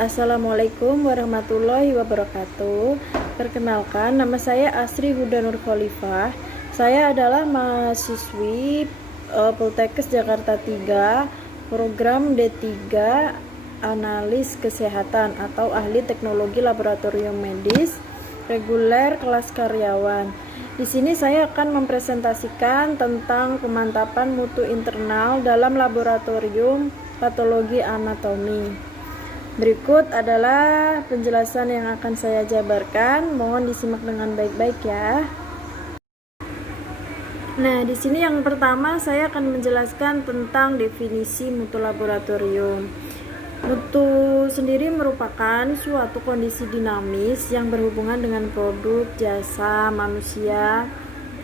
Assalamualaikum warahmatullahi wabarakatuh. Perkenalkan, nama saya Asri Huda Nur Khalifah. Saya adalah mahasiswi Poltekkes Jakarta 3, program D3 Analis Kesehatan atau Ahli Teknologi Laboratorium Medis, reguler kelas karyawan. Di sini saya akan mempresentasikan tentang pemantapan mutu internal dalam laboratorium patologi anatomi. Berikut adalah penjelasan yang akan saya jabarkan. Mohon disimak dengan baik-baik ya. Nah, di sini yang pertama saya akan menjelaskan tentang definisi mutu laboratorium. Mutu sendiri merupakan suatu kondisi dinamis yang berhubungan dengan produk, jasa, manusia,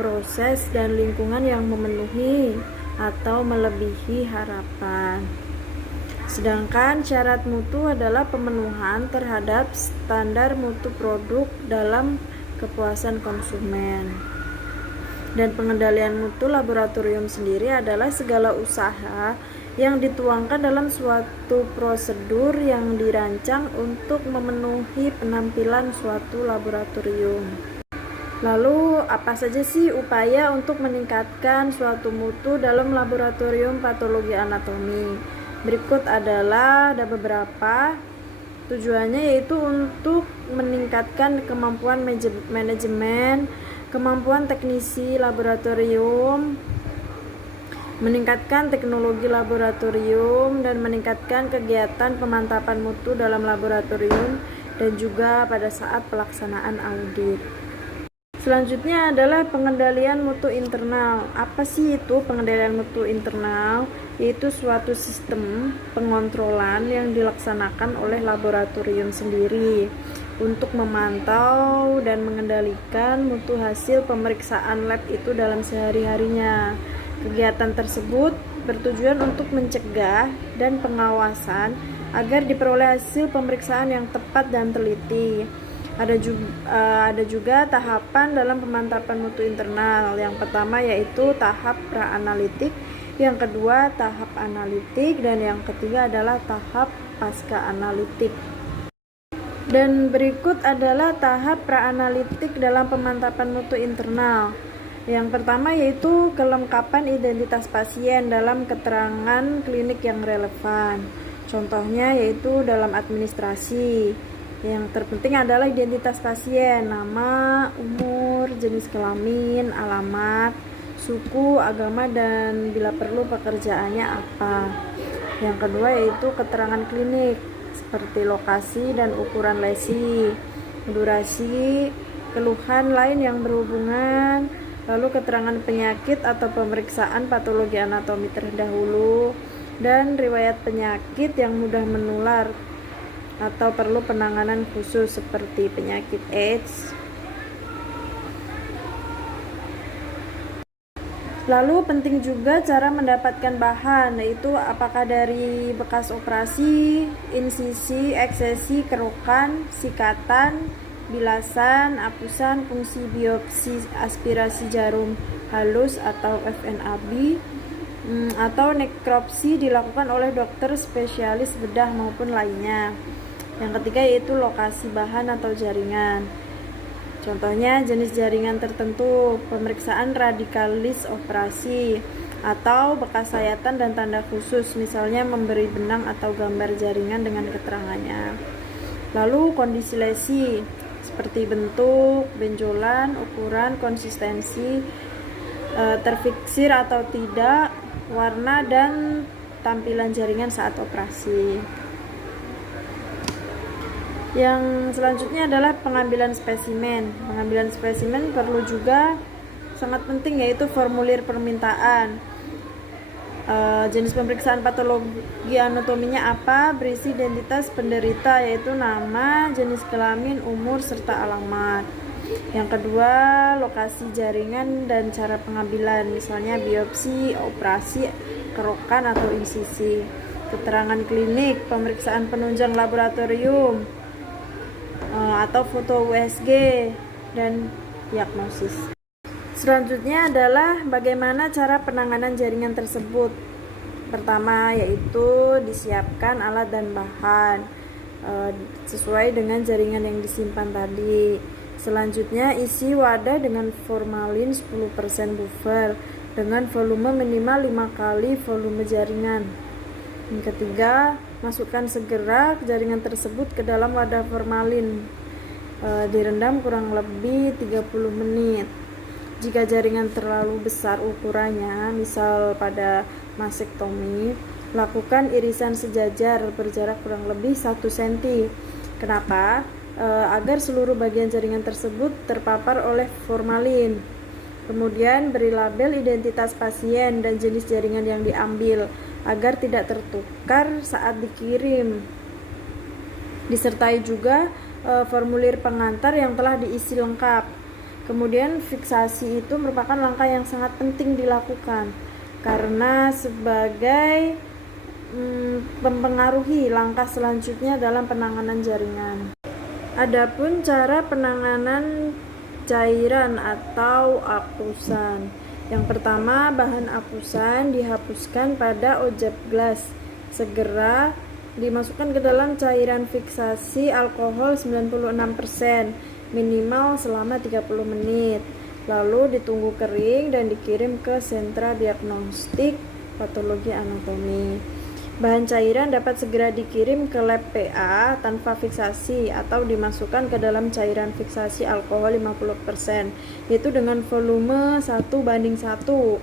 proses, dan lingkungan yang memenuhi atau melebihi harapan. Sedangkan syarat mutu adalah pemenuhan terhadap standar mutu produk dalam kepuasan konsumen. Dan pengendalian mutu laboratorium sendiri adalah segala usaha yang dituangkan dalam suatu prosedur yang dirancang untuk memenuhi penampilan suatu laboratorium. Lalu, apa saja sih upaya untuk meningkatkan suatu mutu dalam laboratorium patologi anatomi? Berikut adalah ada beberapa tujuannya, yaitu untuk meningkatkan kemampuan manajemen, kemampuan teknisi laboratorium, meningkatkan teknologi laboratorium, dan meningkatkan kegiatan pemantapan mutu dalam laboratorium dan juga pada saat pelaksanaan audit. Selanjutnya adalah pengendalian mutu internal. Apa sih itu pengendalian mutu internal? Yaitu suatu sistem pengontrolan yang dilaksanakan oleh laboratorium sendiri untuk memantau dan mengendalikan mutu hasil pemeriksaan lab itu dalam sehari-harinya. Kegiatan tersebut bertujuan untuk mencegah dan pengawasan agar diperoleh hasil pemeriksaan yang tepat dan teliti. Ada juga tahapan dalam pemantapan mutu internal. Yang pertama yaitu tahap pra-analitik, yang kedua tahap analitik, dan yang ketiga adalah tahap pasca analitik. Dan berikut adalah tahap pra-analitik dalam pemantapan mutu internal. Yang pertama yaitu kelengkapan identitas pasien dalam keterangan klinik yang relevan. Contohnya yaitu dalam administrasi. Yang terpenting adalah identitas pasien, nama, umur, jenis kelamin, alamat, suku, agama, dan bila perlu pekerjaannya apa. Yang kedua yaitu keterangan klinik seperti lokasi dan ukuran lesi, durasi, keluhan lain yang berhubungan, lalu keterangan penyakit atau pemeriksaan patologi anatomi terdahulu, dan riwayat penyakit yang mudah menular atau perlu penanganan khusus seperti penyakit AIDS. Lalu penting juga cara mendapatkan bahan, yaitu apakah dari bekas operasi, insisi, eksesi, kerokan, sikatan, bilasan, apusan, fungsi biopsi, aspirasi jarum halus atau FNAB, atau nekropsi dilakukan oleh dokter spesialis bedah maupun lainnya. Yang ketiga yaitu lokasi bahan atau jaringan. Contohnya jenis jaringan tertentu, pemeriksaan radikalis operasi, atau bekas sayatan dan tanda khusus, misalnya memberi benang atau gambar jaringan dengan keterangannya. Lalu kondisi lesi, seperti bentuk, benjolan, ukuran, konsistensi, terfiksir atau tidak, warna, dan tampilan jaringan saat operasi. Yang selanjutnya adalah pengambilan spesimen. Pengambilan spesimen perlu juga sangat penting, yaitu formulir permintaan. Jenis pemeriksaan patologi anatominya apa, berisi identitas penderita yaitu nama, jenis kelamin, umur, serta alamat. Yang kedua, lokasi jaringan dan cara pengambilan, misalnya biopsi, operasi, kerokan atau insisi. Keterangan klinik, pemeriksaan penunjang laboratorium, atau foto USG, dan diagnosis. Selanjutnya adalah bagaimana cara penanganan jaringan tersebut. Pertama yaitu disiapkan alat dan bahan. sesuai dengan jaringan yang disimpan tadi. Selanjutnya, isi wadah dengan formalin 10% buffer dengan volume minimal 5 kali volume jaringan. Yang ketiga, masukkan segera jaringan tersebut ke dalam wadah formalin, direndam kurang lebih 30 menit. Jika jaringan terlalu besar ukurannya, misal pada masektomi, lakukan irisan sejajar berjarak kurang lebih 1 cm. Kenapa? Agar seluruh bagian jaringan tersebut terpapar oleh formalin. Kemudian beri label identitas pasien dan jenis jaringan yang diambil agar tidak tertukar saat dikirim. Disertai juga formulir pengantar yang telah diisi lengkap. Kemudian fiksasi itu merupakan langkah yang sangat penting dilakukan karena sebagai mempengaruhi langkah selanjutnya dalam penanganan jaringan. Adapun cara penanganan cairan atau apusan. Yang pertama, bahan apusan dihapuskan pada ojek gelas. Segera dimasukkan ke dalam cairan fiksasi alkohol 96%, minimal selama 30 menit. Lalu ditunggu kering dan dikirim ke sentra diagnostik patologi anatomi. Bahan cairan dapat segera dikirim ke lab PA tanpa fiksasi atau dimasukkan ke dalam cairan fiksasi alkohol 50%, yaitu dengan volume 1:1.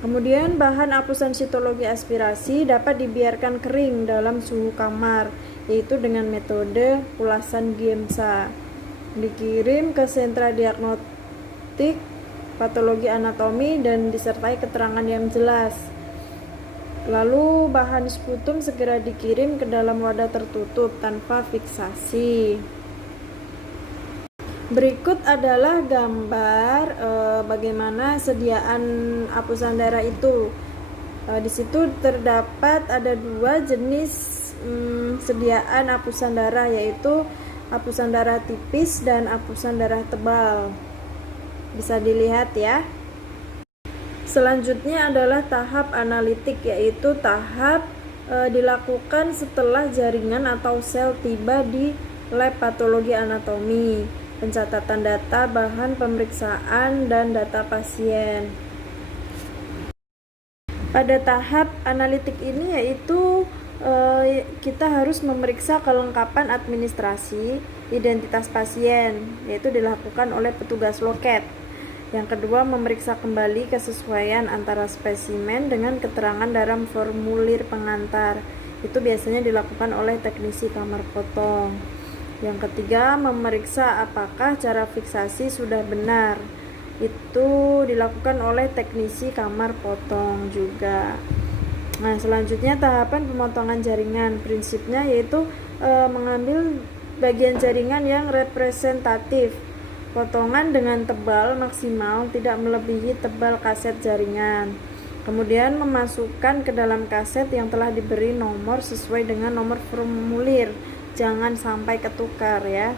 Kemudian bahan apusan sitologi aspirasi dapat dibiarkan kering dalam suhu kamar, yaitu dengan metode ulasan Giemsa. Dikirim ke sentra diagnostik patologi anatomi dan disertai keterangan yang jelas. Lalu bahan sputum segera dikirim ke dalam wadah tertutup tanpa fiksasi. Berikut adalah gambar bagaimana sediaan apusan darah itu. Di situ terdapat ada 2 jenis sediaan apusan darah, yaitu apusan darah tipis dan apusan darah tebal. Bisa dilihat ya. Selanjutnya adalah tahap analitik, yaitu tahap dilakukan setelah jaringan atau sel tiba di lab patologi anatomi, pencatatan data bahan pemeriksaan dan data pasien. Pada tahap analitik ini yaitu kita harus memeriksa kelengkapan administrasi identitas pasien, yaitu dilakukan oleh petugas loket. Yang kedua, memeriksa kembali kesesuaian antara spesimen dengan keterangan dalam formulir pengantar. Itu biasanya dilakukan oleh teknisi kamar potong. Yang ketiga, memeriksa apakah cara fiksasi sudah benar. Itu dilakukan oleh teknisi kamar potong juga. Nah, selanjutnya tahapan pemotongan jaringan. Prinsipnya yaitu mengambil bagian jaringan yang representatif. Potongan dengan tebal maksimal tidak melebihi tebal kaset jaringan. Kemudian memasukkan ke dalam kaset yang telah diberi nomor sesuai dengan nomor formulir. Jangan sampai ketukar ya.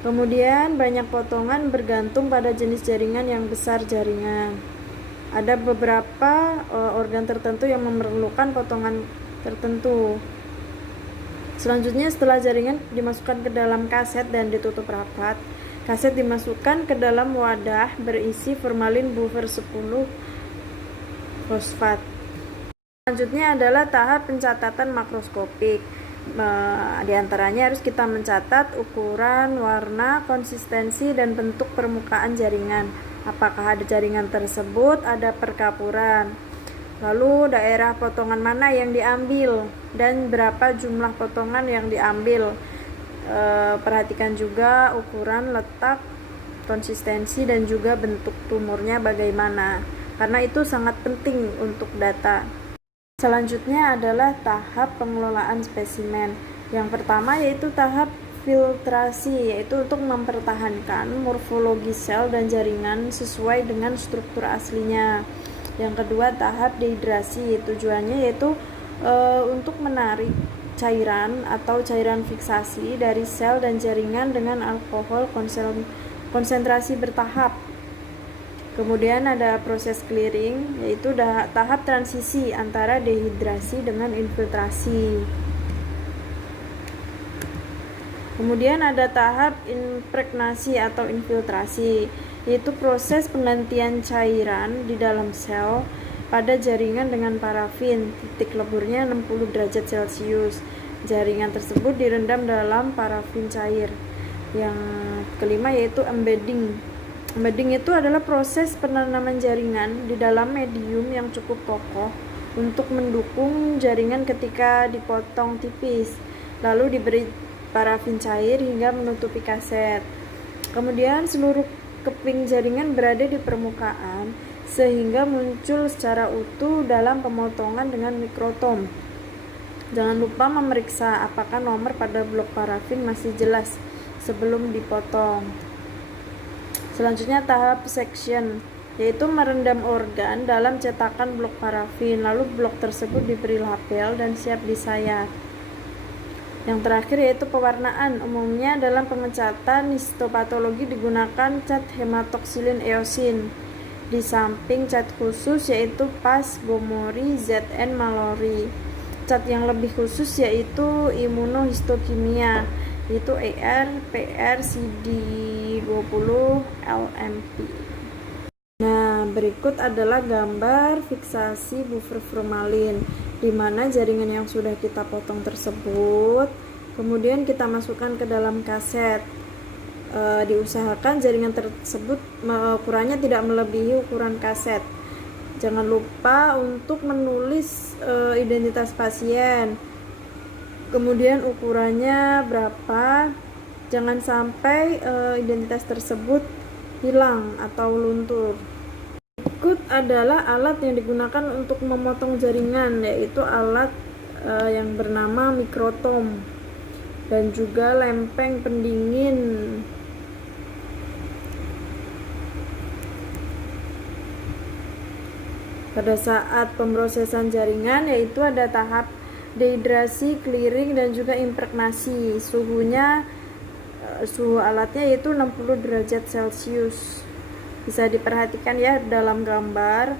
Kemudian banyak potongan bergantung pada jenis jaringan yang besar jaringan. Ada beberapa organ tertentu yang memerlukan potongan tertentu. Selanjutnya, setelah jaringan dimasukkan ke dalam kaset dan ditutup rapat, kaset dimasukkan ke dalam wadah berisi formalin buffer 10 fosfat. Selanjutnya adalah tahap pencatatan makroskopik. Di antaranya harus kita mencatat ukuran, warna, konsistensi, dan bentuk permukaan jaringan. Apakah ada jaringan tersebut ada perkapuran, lalu daerah potongan mana yang diambil, dan berapa jumlah potongan yang diambil. Perhatikan juga ukuran, letak, konsistensi, dan juga bentuk tumornya bagaimana, karena itu sangat penting untuk data. Selanjutnya adalah tahap pengelolaan spesimen. Yang pertama yaitu tahap filtrasi, yaitu untuk mempertahankan morfologi sel dan jaringan sesuai dengan struktur aslinya. Yang kedua, tahap dehidrasi, tujuannya yaitu untuk menarik cairan atau cairan fiksasi dari sel dan jaringan dengan alkohol konsentrasi bertahap. Kemudian ada proses clearing, yaitu tahap transisi antara dehidrasi dengan infiltrasi. Kemudian ada tahap impregnasi atau infiltrasi, yaitu proses penggantian cairan di dalam sel pada jaringan dengan parafin. Titik leburnya 60 derajat Celcius. Jaringan tersebut direndam dalam parafin cair. Yang kelima yaitu embedding. Embedding itu adalah proses penanaman jaringan di dalam medium yang cukup kokoh untuk mendukung jaringan ketika dipotong tipis, lalu diberi parafin cair hingga menutupi kaset. Kemudian seluruh keping jaringan berada di permukaan sehingga muncul secara utuh dalam pemotongan dengan mikrotom. Jangan lupa memeriksa apakah nomor pada blok parafin masih jelas sebelum dipotong. Selanjutnya tahap section, yaitu merendam organ dalam cetakan blok parafin, lalu blok tersebut diberi label dan siap disayat. Yang terakhir yaitu pewarnaan. Umumnya dalam pengecatan histopatologi digunakan cat hematoksilin eosin, di samping cat khusus yaitu PAS, Gomori, ZN, Mallory. Cat yang lebih khusus yaitu imunohistokimia, yaitu ER, PR, CD20, LMP. Nah, berikut adalah gambar fiksasi buffer formalin, di mana jaringan yang sudah kita potong tersebut kemudian kita masukkan ke dalam kaset. Diusahakan jaringan tersebut ukurannya tidak melebihi ukuran kaset. Jangan lupa untuk menulis identitas pasien, kemudian ukurannya berapa. Jangan sampai identitas tersebut hilang atau luntur. Berikut adalah alat yang digunakan untuk memotong jaringan, yaitu alat yang bernama mikrotom dan juga lempeng pendingin. Pada saat pemrosesan jaringan, yaitu ada tahap dehidrasi, clearing, dan juga impregnasi. Suhu alatnya yaitu 60 derajat Celcius. Bisa diperhatikan ya dalam gambar.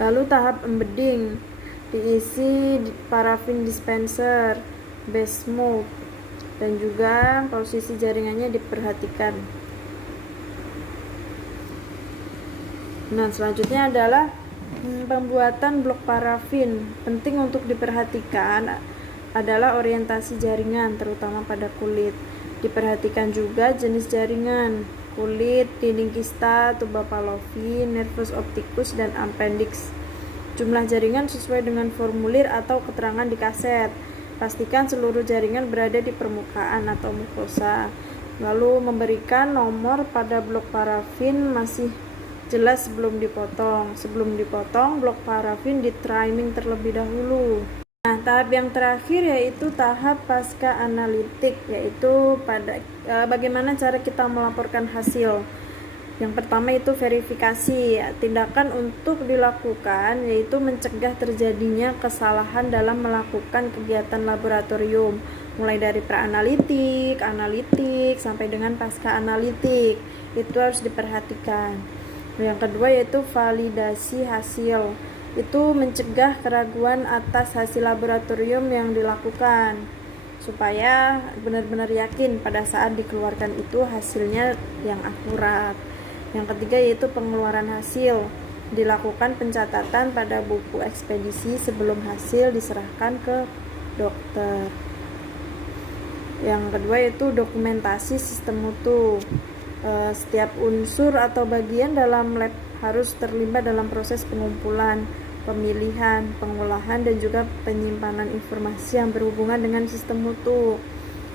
Lalu tahap embedding, diisi parafin dispenser, base mold, dan juga posisi jaringannya diperhatikan. Nah, selanjutnya adalah pembuatan blok parafin. Penting untuk diperhatikan adalah orientasi jaringan, terutama pada kulit. Diperhatikan juga jenis jaringan, kulit, dinding kista, tuba Fallopi, nervus opticus, dan appendix. Jumlah jaringan sesuai dengan formulir atau keterangan di kaset. Pastikan seluruh jaringan berada di permukaan atau mukosa. Lalu memberikan nomor pada blok parafin masih jelas sebelum dipotong. Sebelum dipotong, blok parafin di trimming terlebih dahulu. Nah, tahap yang terakhir yaitu tahap pasca analitik, yaitu bagaimana cara kita melaporkan hasil. Yang pertama itu verifikasi. Tindakan untuk dilakukan yaitu mencegah terjadinya kesalahan dalam melakukan kegiatan laboratorium, mulai dari pra-analitik, analitik, sampai dengan pasca analitik. Itu harus diperhatikan. Yang kedua yaitu validasi hasil. Itu mencegah keraguan atas hasil laboratorium yang dilakukan, supaya benar-benar yakin pada saat dikeluarkan itu hasilnya yang akurat. Yang ketiga yaitu pengeluaran hasil. Dilakukan pencatatan pada buku ekspedisi sebelum hasil diserahkan ke dokter. Yang kedua yaitu dokumentasi sistem mutu. Setiap unsur atau bagian dalam lab harus terlibat dalam proses pengumpulan, pemilihan, pengolahan, dan juga penyimpanan informasi yang berhubungan dengan sistem mutu.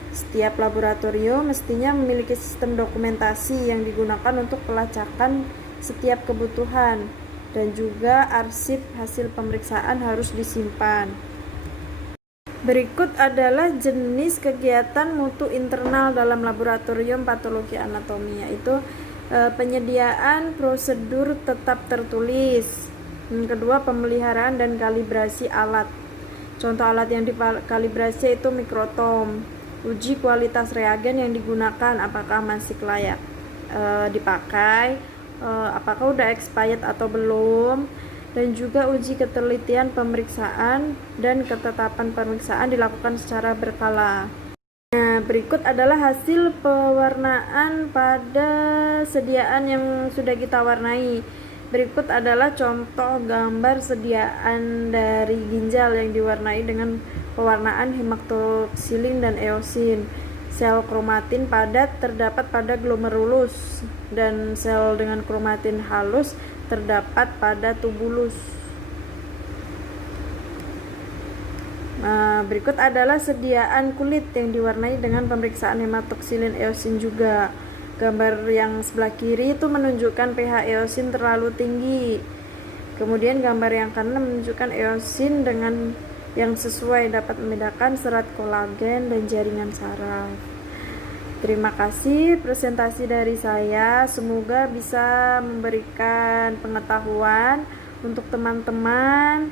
Setiap laboratorium mestinya memiliki sistem dokumentasi yang digunakan untuk pelacakan setiap kebutuhan, dan juga arsip hasil pemeriksaan harus disimpan. Berikut adalah jenis kegiatan mutu internal dalam laboratorium patologi anatomi, yaitu penyediaan prosedur tetap tertulis. Yang kedua, pemeliharaan dan kalibrasi alat. Contoh alat yang dikalibrasi itu mikrotom. Uji kualitas reagen yang digunakan, apakah masih layak dipakai, apakah udah expired atau belum. dan juga uji ketelitian pemeriksaan dan ketetapan pemeriksaan dilakukan secara berkala. Nah, berikut adalah hasil pewarnaan pada sediaan yang sudah kita warnai. Berikut adalah contoh gambar sediaan dari ginjal yang diwarnai dengan pewarnaan hematoksilin dan eosin. Sel kromatin padat terdapat pada glomerulus dan sel dengan kromatin halus terdapat pada tubulus. Nah, berikut adalah sediaan kulit yang diwarnai dengan pemeriksaan hematoksilin eosin juga. Gambar yang sebelah kiri itu menunjukkan pH eosin terlalu tinggi. Kemudian gambar yang kanan menunjukkan eosin dengan yang sesuai, dapat membedakan serat kolagen dan jaringan saraf. Terima kasih presentasi dari saya, semoga bisa memberikan pengetahuan untuk teman-teman.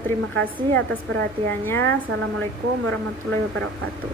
Terima kasih atas perhatiannya. Assalamualaikum warahmatullahi wabarakatuh.